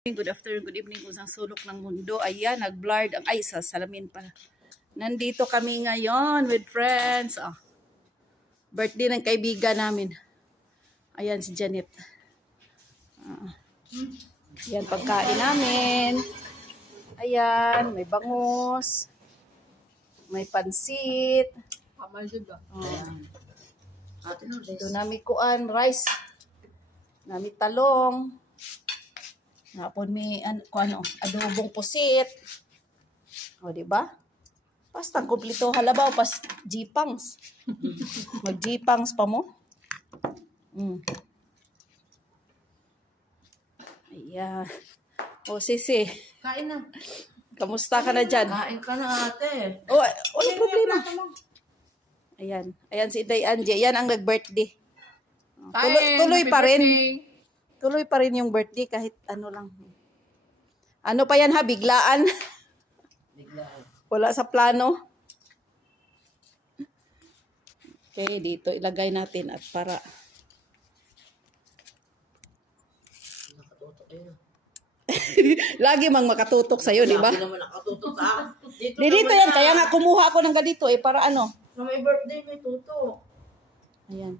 Good afternoon, good evening kung saan sulok ng mundo. Ayan, nag-blurred ang ay sa salamin pa. Nandito kami ngayon with friends. Birthday ng kaibigan namin. Ayan si Janet. Ayan pagkain namin. Ayan, may bangus. May pansit. Ito namin kuan, rice. Namin talong. Napon mi adobong pusit. O di ba? Pastang kumpleto halabaw pas jipangs. Mag-jipangs pa mo. Ayan. O sisi. Kain na. Kamusta ka na dyan? Kain ka na ate. O, wala problema. Ayan. Ayan si Inday Angie. Yan ang nag-birthday. Tuloy pa rin. Tuloy pa rin yung birthday kahit ano lang. Ano pa yan ha? Biglaan. Biglaan. Wala sa plano. Okay, dito ilagay natin at para. Nakatutok yun. Lagi mang makatutok sa'yo, di ba? Lagi naman nakatutok sa akin. Dito yan. Kaya nga kumuha ako ng ganito para ano. Na may birthday may tutok. Ayan.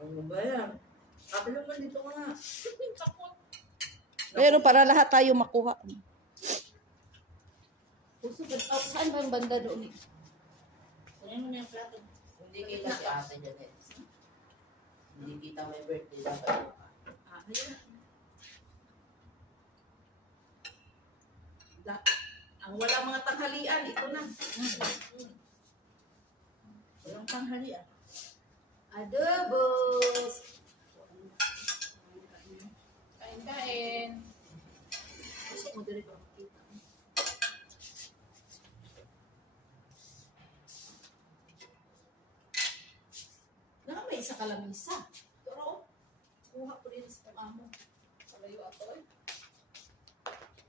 Ano ba yan? Sabi naman dito nga. Pero para lahat tayo makuha. Saan ba yung banda doon? Kunin mo na yung plato. Hindi kita si ate dyan eh. Hindi kita may birthday. Dapat ang wala mga tanghalian, ito na. walang tanghalian. Adobos. Kain. Gusto mo dito makita. May isa ka lang isa. Pero, kuha ko rin sa pang-amo. Palayo ako eh.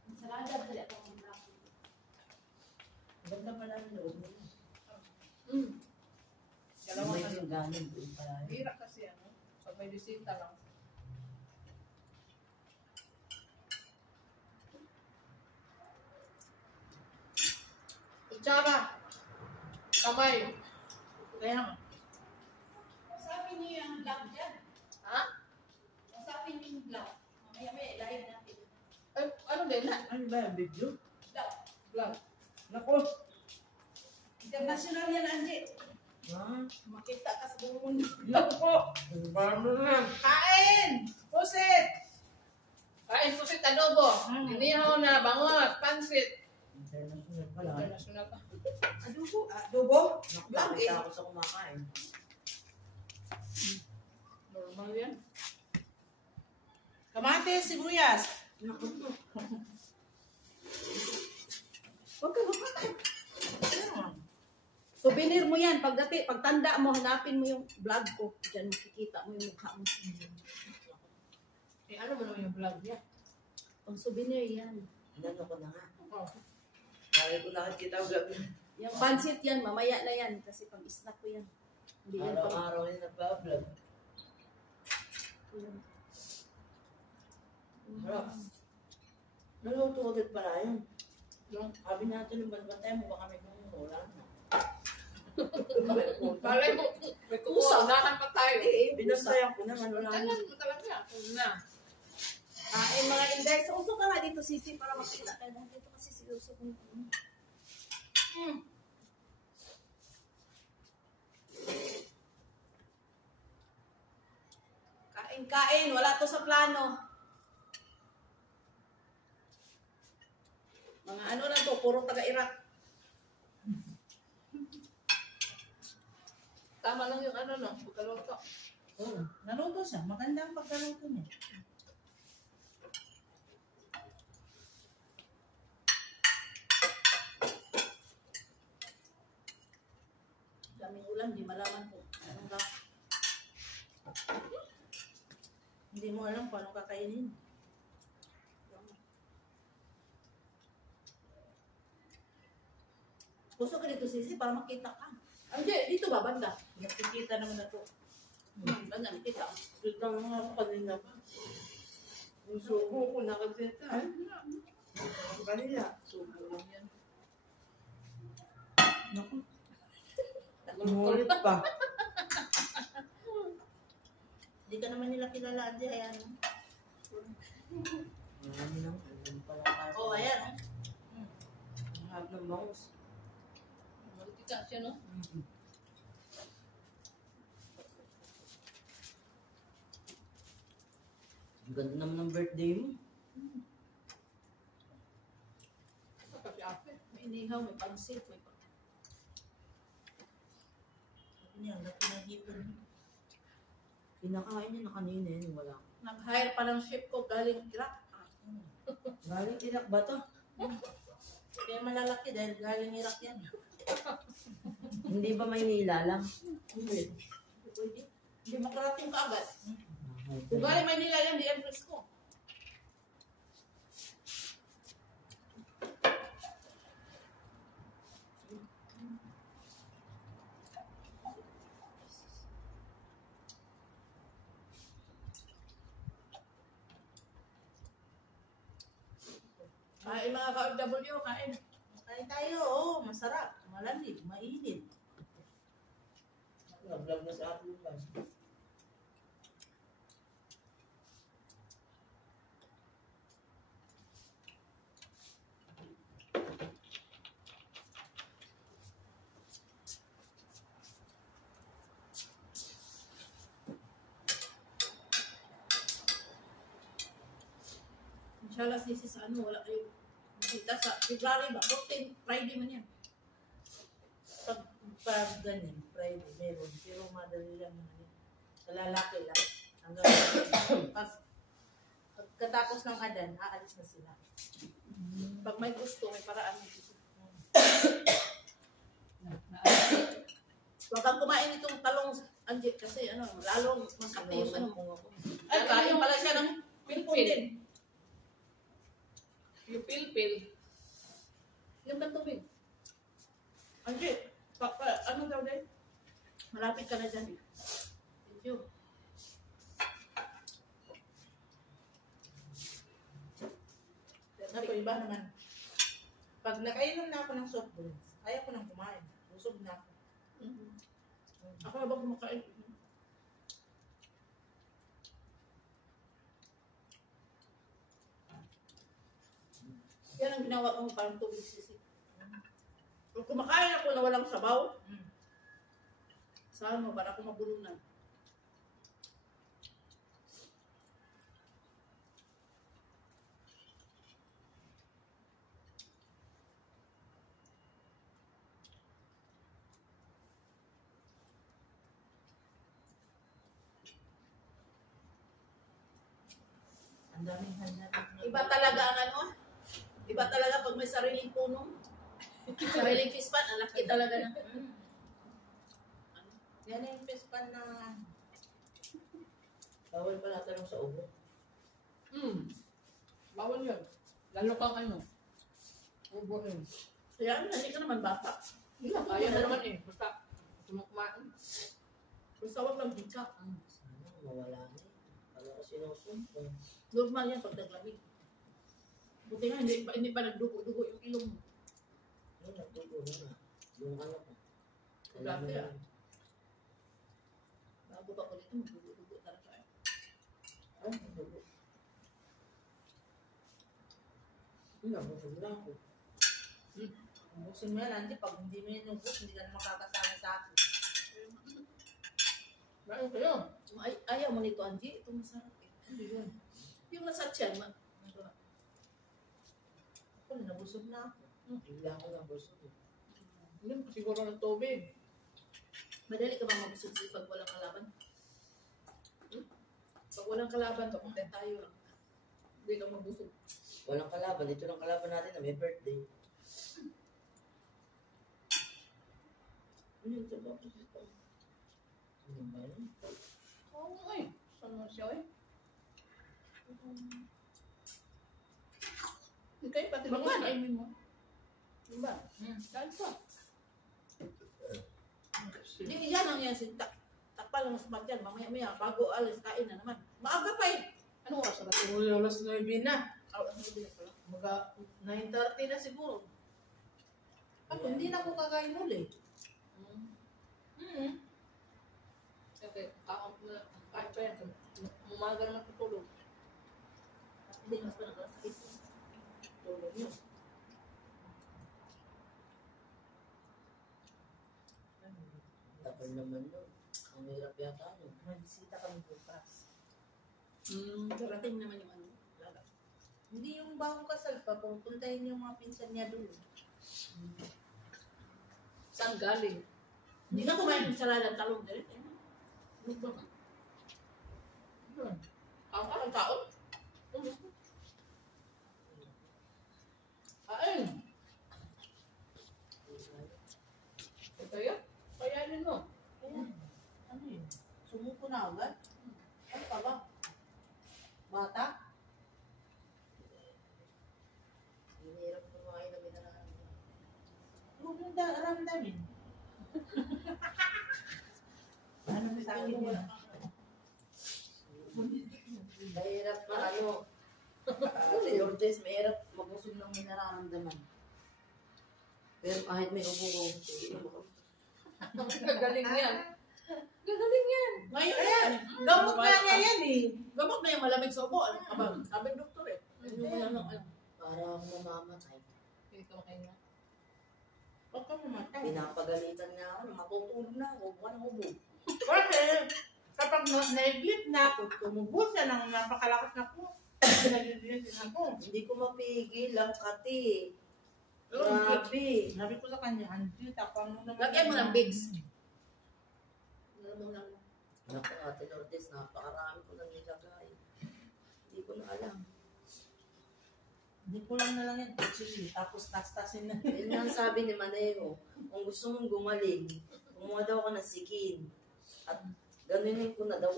Ang salada, dali ako ang lapo. Ganda pa namin loob mo. Dalawa May ka yung ganin doon pala. Bira kasi ano, pag may bisita lang. Kutsara. Kamay. Kaya nga. Sabi niyo yung vlog dyan. Ha? Sabi niyo yung vlog. Mamaya may live natin. Ay, ano din? Ano ba yung video? Vlog. Vlog. Naku! International yan, Angie. Ha? Makita ka sa buong mundo. Naku! Paano na? Kain! Pusit! Kain pusit adobo. Inihaw na bangot, pansit. International pala. International pa. Adobo? Adobo? Vlog eh. Nakakita ako sa kumakain. Normal yan. Kamatis, sibuyas. Huwag ka makakain. Souvenir mo yan. Pagtanda mo, hanapin mo yung vlog ko. Diyan makikita mo yung mukha mo. Eh, ano ba naman yung vlog niya? Pang souvenir yan. Inano ko na nga. Oh. Kaya ko nakikita ko gabi. Yung pansit yan, mamaya na yan. Kasi pang snack ko yan. Hindi yan pang... Araw-araw yung nagpa-vlog. Harap. Naluto ulit pala yun. Sabi natin yung banbatay mo, baka may kumukulang. Malay mo, may kukusahan pa tayo. Binasayan ko naman, wala Talan naman. mo talaga. Na. Mga inday, so usok ka nga dito, Sisi, para makita tayo. Dito kasi si usok mo. Kain, wala to sa plano. Mga ano na to, puro taga-Iraq. Tama lang yung ano no, pagkaluto. Oo, naluto siya. Maganda ang pagkaluto niya. Daming ulam, di malaman ko. Anong ka? Hindi mo alam kung anong kakainin. Gusto ka dito, Sisi, para makita ka. Hindi, dito ba, banda? Nakikita naman na to. Banda, nakita. Dito lang ako kanina pa. Yung subo ko nakasita. Kanila. Subo lang yan. Naku. Umulit pa. Hindi ka naman nila kilala, Ate. Ayan. Marami lang. Oh, ayan. Ang harap ng bangus. Malutika siya, no? Ang ganda naman ng birthday mo. Kasi ate, may inihaw, may pansit, may Ano yan? Pinagipon. Pinakain niya na kanina yun. Wala. nag-hire pa ng ship ko galing Iraq. Galing Iraq ba to? Kaya malalaki dahil galing Iraq yan. Hindi ba may nilalang? Hindi. Pwede. Hindi makarating ka agad. Kung galing Maynila yan, di address ko. Kain mga ka-OFW, kain. Kain tayo, oo. Masarap. Malamig. Mainit. Vlog na sa atin ba? Inshallah, sis, sa ano, wala kayo makita sa February ba? 14, Friday man yan. Pag ganyan, Friday, meron. Pero madali lang naman yun. Sa lalaki lang. Hanggang pagkatapos ng adan, aalis na sila. Pag may gusto, may paraan mo dito. Huwag kang kumain itong talong, Angie, kasi ano, lalong masakit yung ano. Ay, kain pala siya ng pilpul din. Yung pilpil. Yung tubig. Angie, ano daw din? Malapit ka na dyan. Thank you. Ano po, iba naman. Pag nakainom na ako ng soft drinks, kaya ko nang kumain. Busog na ako. Ako habang kumakain. Yan ang ginawa ko parang tubig sisig. Kung kumakain ako na walang sabaw, saan mo, para ako mabulunan. Ang daming handa. Iba talaga ang ano, iba talaga pag may sariling puno. Sariling fishpan, ang laki talaga na. Yan yung pespan na bawal pala talong sa ubo. Bawal yun. Lalo kang ano. Ubo yun. Kaya hindi ka naman bata. Kaya na naman eh. Basta kumain. Basta wag lang bigka. Sana mawala na. Kala ko sinusumpong. Normal yan pag naglamig. Buti nga, hindi pa nagdugo-dugo yung ilong mo. Ay, nagtugo na. Yung ano ko. Grabe ah. Bago pa ko dito, magdugo-dugo talaga eh. Ay, nagtugo. Hindi, nabusog na ako. Ubusin mo yan, Andy. Pag hindi mo yan ubus, hindi ka na makakasama sa akin. Bakit kayo? Ayaw mo nito, Angie. Ito masarap eh. Hindi yun. Yung nasa tiyan, Ako, nabusog na ako. Bigla ako nabusog. Hindi mo siguro ng tubig. Madali ka ba mabusog pag walang kalaban? Pag walang kalaban, papunta tayo lang. Hindi ka mabusog. Walang kalaban. Ito lang kalaban natin na may birthday. Ano ito ba? Ano ba yun? Oo eh. Saan mo siya eh? Okay, pati ba kainin mo? Diba? Kain pa. Hindi, yan ang yan. Takpal lang sa matyan. Mamaya-maya, bago alis, kain na naman. Maaga pa eh. Ano oras na ba? Uy, alas 9 na. Alas 9 na pala. Mga 9:30 na siguro. Ako, hindi na ako kakain ulit. Kasi kahit pa yan, umaga naman tutulog. Hindi mas pa nakasakit. Tulog nyo. Tapos naman nun. Ang hirap yata nun. Magbisita kami bukas. Darating naman yung ano. Lala. Hindi yung bagong kasal pa, pupuntahin yung mga pinsan niya doon. Saan galing? Hindi ka kumain ng salada at talong din. Ano ba? Ang taon? Kain. Ito yun? Kayanin mo. Ayan. Ano yun? Sumuko na agad? Ano ka ba? Bata? Hirap kumain na minararamdaman. Huwag mong ramdamin. Ano mo sa akin yun? Mahirap na ano. Ate Lourdes, mahirap mabusog ng may nararamdaman. Pero kahit may ubo ko, Gagaling yan. Gagaling yan. Ngayon yan! Gamot nga niya yan eh! Gamot na yung malamig sa ubo. Ano ka ba? Sabi ng doktor eh. Ano mo lang ang para akong mamamatay. Hindi ka makahinga. Huwag ka mamatay. Pinapagalitan niya ako, matutulog na ako, buwan ng ubo. Kasi kapag na-iglip na ako, tumubo siya ng napakalakas na po. Pinagdidilisin ako. Hindi ko mapigil ang kati. Grabe. Sabi ko sa kanya, Angie, tapang mo naman. Lagyan mo ng bigs. Ano mo lang. Naku, Ate Lourdes, napakarami ko nang nilagay. Hindi ko na alam. Hindi ko lang na lang yan. Sige, tapos tas-tasin na. Yun nga ang sabi ni Manero, kung gusto mong gumaling, kumuha daw ka ng sikin. At ganunin ko na daw,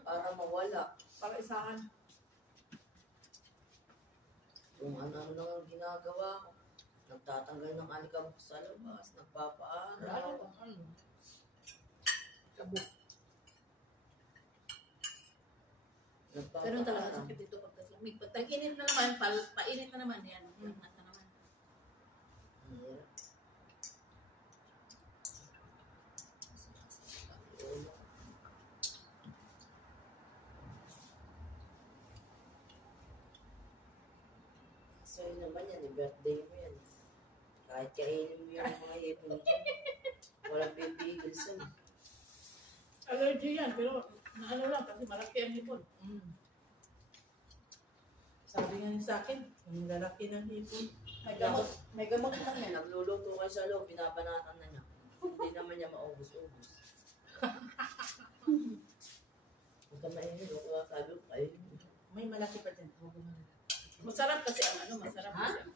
para mawala. Para isahan. Kung ano-ano lang ang ginagawa ko. Nagtatanggal ng alikabok sa labas, Ano nagpapaaraw. ba? Ano? Kabuk. Pero talaga Nagpapaaraw. sakit dito pag lamig. Pag tag-init na naman, painit na naman yan. Angat na naman. Ang hirap. So yun naman yan, birthday mo yan. Kahit kainin mo yung mga hipon mo, walang pipigil sa'yo. Allergy yan, pero naano lang kasi malaki ang hipon. Sabi nga niya sa akin, ang lalaki ng hipon. May gamot lang yan. Nagluluto kayo sa loob, binabanatan na niya. Hindi naman niya maubos-ubos. Huwag ka mainit, huwag ka sabi ko kayo. May malaki pa dyan. Huwag mo na. Masarap kasi ang ano, masarap kasi ang...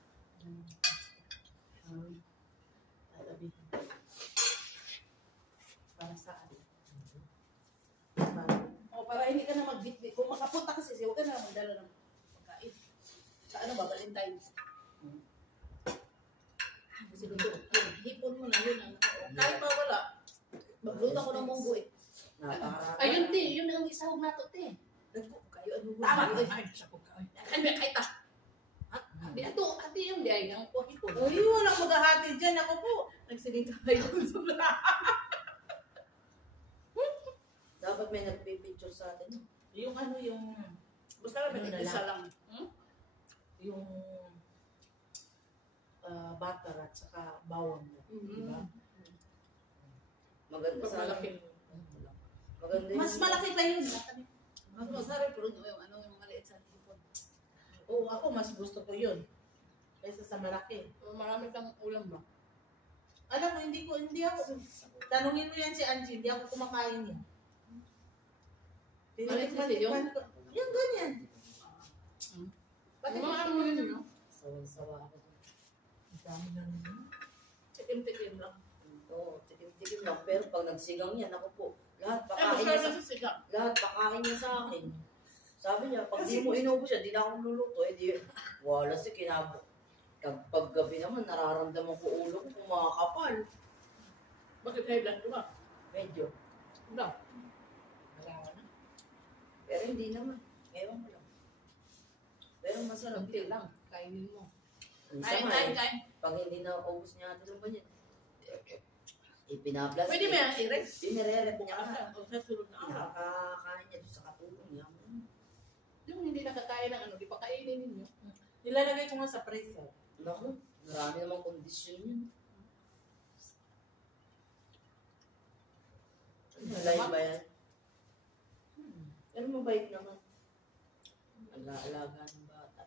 Sabi. Para saan? Para. Para hindi ka na magbitbit. Kung makapunta kasi siya, huwag ka na magdala ng pagkain. Sa ano ba, Valentine's. Kasi dito, yung hipon mo na yun. Kahit pa wala, magluto ko ng munggo eh. Napakarami. Ayun, te, yun ang isawag nato, te. Kayo, ano ba? Tama, ay, sa pagkain. Ano ba, kahit ah. Di ato, ate yung di ay, ang hipon. Uy, walang maghahati dyan. Ako po. Nagsiling kayo sa Dapat may nagpipicture sa atin. Yung ano, yung... Basta lang, Ano na isa lang? lang. Yung... butter at saka bawang mo. Diba? Maganda Pag sa malaki. Maganda Mas malaki pa yun. Mas masarap pero yung ano, yung maliit sa hipon. Oo, ako mas gusto ko yun. Kaysa sa malaki. Marami kang ulam ba? Alam mo, hindi ako... Tanungin mo yan si Angie, hindi ako kumakain yan. Maliit kasi yung... ko. Yung ganyan. Bakit mga ano yun, no? Sawa-sawa ako. Ang dami na naman. Tikim-tikim lang. Oo, tikim-tikim lang. Pero pag nagsigang yan, ako po, lahat Ay, pakain niya masarap sa, na sa sigang. lahat pakain niya sa akin. Sabi niya, pag di mo inubos siya, di na ako luluto. Eh, di, wala si kinabo. Pag gabi naman, nararamdaman ko ulo ko kumakapal. Bakit high blood ko ba? Medyo. Wala. Wala na. Pero hindi naman. Ewan ko lang. Pero masarap Kunti yun. lang. Kainin mo. Minsan Kain. nga, pag hindi na ubus niya ito ng banyan, ipinaplastic. Pwede mo yan i-rep. Pinirerep niya ka. O sa sulod na araw. Nakakain niya doon sa katulong niya. Yung hindi nakakain ng ano, di pa kainin ninyo. Nilalagay ko nga sa freezer. Naku, marami namang kondisyon yun. Malay ba yan? Pero mabait naman. Alaga ng bata.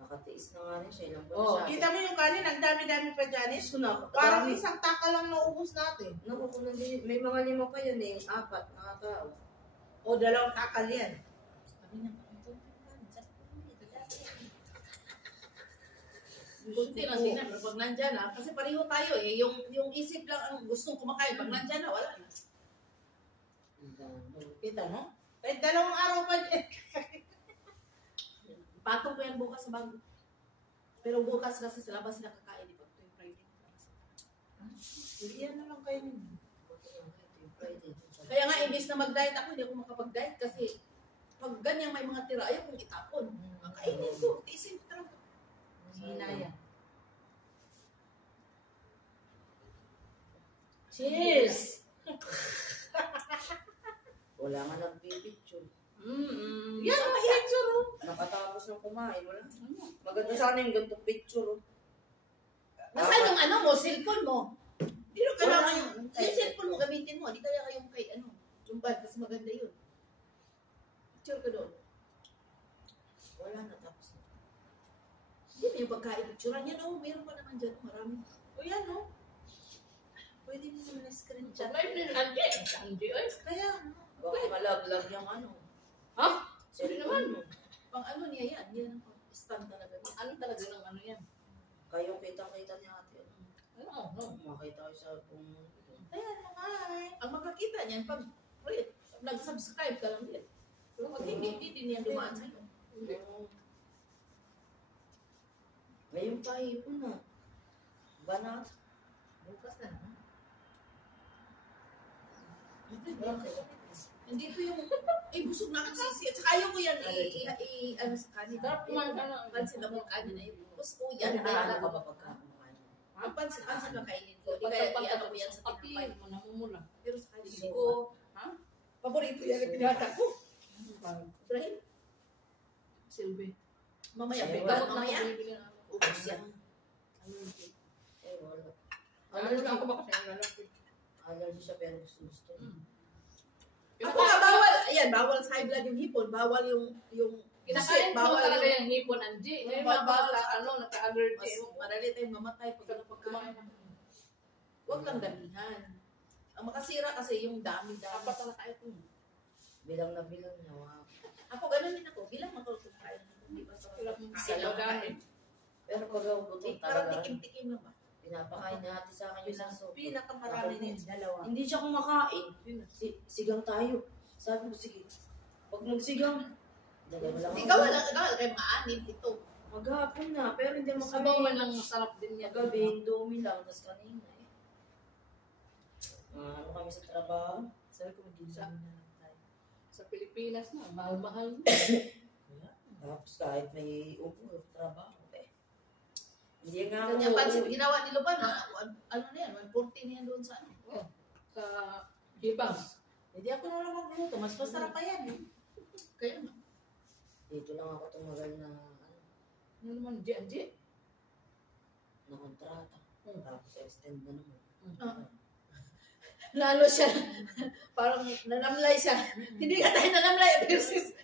Nakatiis na nga rin siya. Ilang buwan Oh, siya. kita mo yung kanin, ang dami-dami pa dyan. Gusto na. Parang isang taka lang naubos natin. Naku, kung may mga 5 pa yan eh. 4 na tao. O, 2 takal yan. Kunti lang din pero pag nandyan na, kasi pareho tayo eh, yung isip lang ang gustong kumakain, pag nandyan na, wala na. Kita mo? Kahit 2 araw pa dyan. Patong ko yan bukas sa bago. Pero bukas kasi sa labas sila kakain, di ba? Ito yung Friday. Hindi yan na lang kayo ninyo. Kaya nga, imbis na mag-diet ako, hindi ako makapag-diet kasi pag ganyan may mga tira, ayaw kong itapon. Ang kainin ko, tiisin ko talaga. Hinaya. Cheers! Wala nga nagpipicture. Yan ang picture. Nakatapos ng kumain. Wala. Maganda sana yung ganitong picture. Nasaan yung ano mo, cellphone mo? Hindi rin kailangan Wala. yung cellphone mo, gamitin mo. Hindi kaya kayong kay ano, yung bad kasi maganda yun. Picture ka doon. Wala na tapos na. Hindi na yung pagkain picturean yan, oh. Meron pa naman dyan, marami. O yan, no? Pwede mo naman na screenshot. Live na yung Andy. Andy, ay. Kaya, Baka malaglag yung ano. Ha? Sorry naman. naman. Pang ano niya yan, yan ang stand talaga. Pang ano talaga ng ano yan. Kayong kitang-kita niya ate. Ano, no? Makita ko sa kung... Kaya na nga eh. Ang makakita niyan, pag nag-subscribe ka lang din. Pero pag hindi din yan dumaan sa'yo. Hindi. Ngayon pa ipon na. Banat. Bukas na naman. Hindi ito yung, busog na kasi sisi. At saka ayaw ko yan, ano sa kanin. Pansin ako yung kanin na yun. Gusto ko yan. Ano ka ba pagkakamukain? Ang pansin na kainin ko. Hindi kaya i-ano ko yan sa tinapay. Pero sa kanin ko, paborito yan ang pinata ko. Ibrahim? Silvi. Mamaya, bigla mo mamaya. Ubus yan. Eh, wala. Ano na ako ba kasi ang lalaki? Allergy siya pero gusto. Ako nga bawal. Ayan, bawal sa high blood yung hipon. Bawal yung Kinakain mo bawal talaga yung yung hipon, Angie. May Bawal- mga bawal bata, sa- ano, naka-allergy. mas marali tayong mamatay pag ano pagkain. Huwag lang damihan. Ang makasira kasi yung dami-dami. Dapat na tayo kung Bilang na bilang niya. Wow. Ako ganun din ako. Bilang ako kumakain. Hindi ba sa sila gamit. Pero pag gutom Parang talaga, tikim-tikim lang ba? pinapakain niya ate sa akin yung saso. pinakamarami na yung 2. Hindi siya kumakain. Sigang tayo. Sabi ko, sige. Pag magsigang, dalawa lang. Ikaw wala kayo maanin ito. Maghapon na, pero hindi mo sabaw man lang masarap din yan. Gabi, Indomie lang, tapos kanina eh. Ano kami sa trabaho? Sabi ko mag-insan na lang tayo. Sa Pilipinas na, mahal-mahal. Tapos kahit may upo, trabaho eh. Hindi nga Kanya pansin, ginawa ni Luban, ano na yan, 140 na yan doon sa ano. Sa Hibang. Hindi ako na lang magluto. Mas masarap pa yan. Kaya nga. Dito lang ako tumagal na Ano naman, Angie? na kontrata. Tapos extend na naman. Lalo siya, parang nanamlay siya. Hindi ka tayo nanamlay, versus.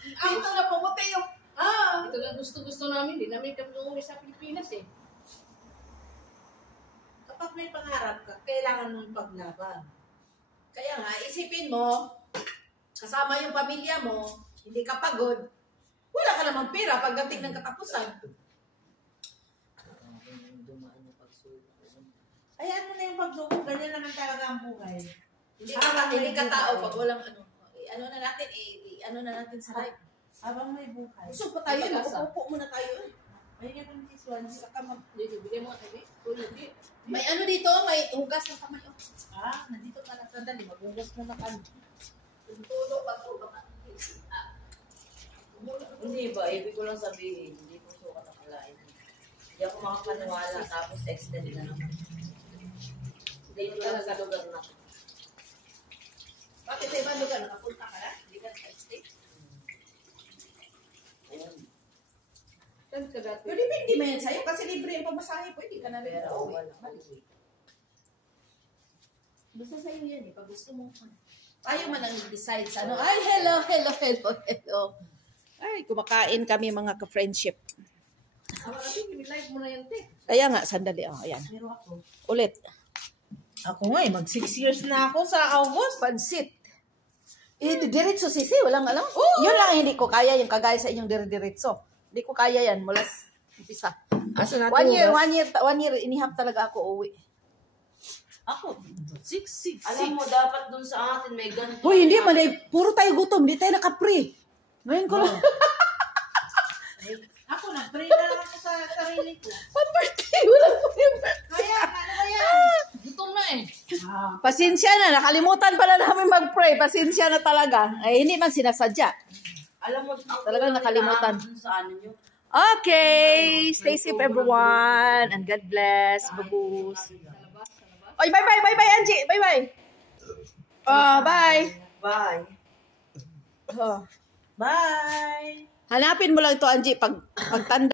Dito na pumuti yung, Ito lang gusto-gusto namin. Di namin kami umuwi sa Pilipinas eh. Kapag may pangarap ka, kailangan mong paglaban. kaya nga, isipin mo, kasama yung pamilya mo, hindi ka pagod, wala ka namang pera pagdating ng katapusan. Dumaan na pagsuko. Ayan mo na yung pagsuko. Ganyan naman talaga ang buhay. Hindi ka tao pag walang ano. Ano na natin sa life. Habang may buhay. Gusto pa tayo, nakupupo muna tayo eh. Ay, yan ang siswan. Saka dito, bigay mo kami. May ano dito, may hugas ng kamay. Oh. Ah, nandito ka na sandali. Maghugas mo na kami. Tulo ba ito? Baka. Hindi ba? Ibig ko lang sabihin, hindi ko sukat ang kalain. Hindi ako makapaniwala, tapos extend na naman. Hindi ko lang sa lugar na. Bakit sa ibang lugar nakapunta ka na? Hindi ka naka-stay? Ayun. Saan ka dati? Pero depende mo yan sa'yo kasi libre yung pamasahe. Pwede ka na rin Pero uuwi. wala. Basta sa'yo yan eh. Pag gusto mo. Tayo man ang decide sa ano. Ay, hello. Ay, kumakain kami mga ka-friendship. Natin, live mo na yan, te. Kaya nga, sandali. Oh, ayan. Pero ako. Ulit. Ako nga mag 6 years na ako sa August. Pansit. Diretso sisi, walang alam. Yun lang hindi ko kaya, yung kagaya sa inyong diretso. Hindi ko kaya yan, mula umpisa. Asa natin 1 year, inihap talaga ako uwi. Ako, 6. Alam mo, dapat dun sa atin may ganito. Hoy, hindi man, puro tayo gutom, hindi tayo naka-pre. Ngayon ko lang. Ako, nag-pray na lang ako sa sarili ko. Birthday, walang pre. Kaya, ano ba yan? Gutom na eh. Pasensya na, nakalimutan pala namin mag-pray. Pasensya na talaga. Ay, hindi man sinasadya. Alam mo, ako Talagang nakalimutan. dun sa ano nyo. Okay, stay safe everyone, and God bless. Babus. Oy, bye, Angie. Bye. Bye. Bye. Oh. Bye! Hanapin mo lang ito, Angie, pagtanda.